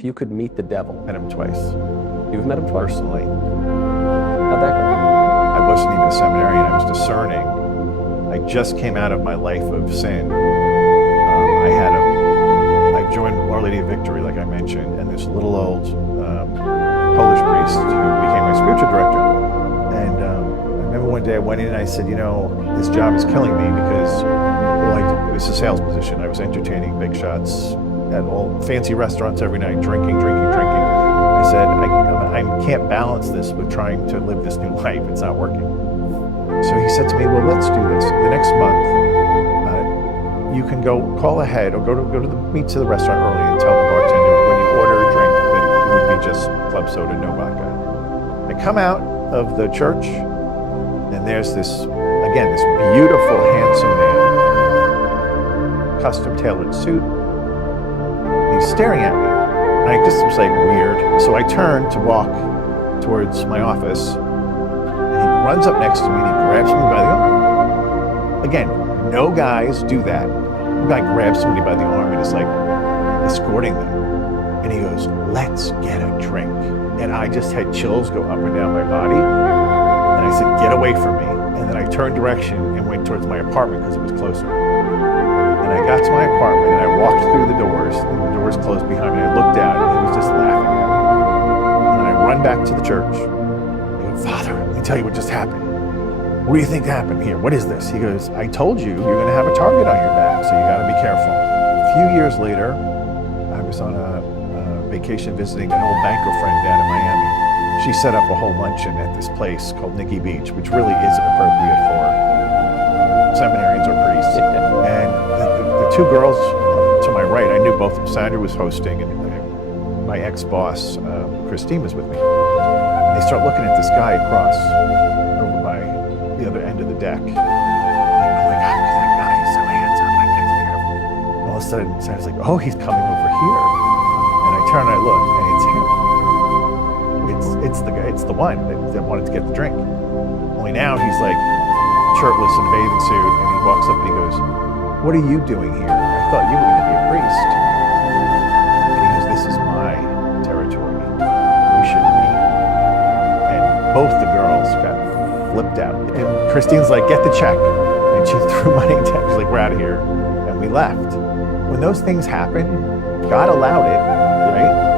If you could meet the devil. Met him twice. You've met him twice? Personally. How'd that go? I wasn't even a seminarian, I was discerning. I just came out of my life of sin. I joined Our Lady of Victory, like I mentioned, and this little old Polish priest who became my spiritual director. And I remember one day I went in and I said, you know, this job is killing me because, it was a sales position. I was entertaining big shots at all fancy restaurants every night, drinking. I said, I can't balance this with trying to live this new life. It's not working. So he said to me, well, let's do this. The next month, you can go call ahead or meet to the restaurant early and tell the bartender when you order a drink that it would be just club soda, no vodka. I come out of the church and there's this beautiful, handsome man, custom tailored suit. He's staring at me. And I just was like, weird. So I turned to walk towards my office and he runs up next to me and he grabs me by the arm. Again, no guys do that. The guy grabs somebody by the arm and is like escorting them. And he goes, let's get a drink. And I just had chills go up and down my body. And I said, get away from me. And then I turned direction and went towards my apartment because it was closer. And I got to my apartment and I walked through the doors and the doors closed behind me. I looked out and he was just laughing at me. And I run back to the church. I go, Father, let me tell you what just happened. What do you think happened here? What is this? He goes, I told you, you're gonna have a target on your back, so you gotta be careful. A few years later, I was on a vacation visiting an old banker friend down in Miami. She set up a whole luncheon at this place called Nikki Beach, which really isn't appropriate for seminarians or priests. And the two girls to my right, I knew both of them. Sandra was hosting, and my ex-boss, Christine, was with me. And they start looking at this guy across over by the other end of the deck. I'm like, how is that guy? He's so handsome. I'm like, that's beautiful. And all of a sudden, Sandra's like, oh, he's coming over here. And I turn and I look, and it's him. It's the guy, it's the one that wanted to get the drink. Only now he's like shirtless in a bathing suit, and he walks up and he goes, what are you doing here? I thought you were going to be a priest. And he goes, this is my territory. We shouldn't be here. And both the girls got flipped out. And Christine's like, get the check. And she threw money in check. She's like, we're out of here. And we left. When those things happen, God allowed it, right?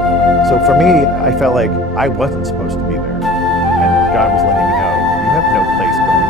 So for me, I felt like I wasn't supposed to be there. And God was letting me know, you have no place going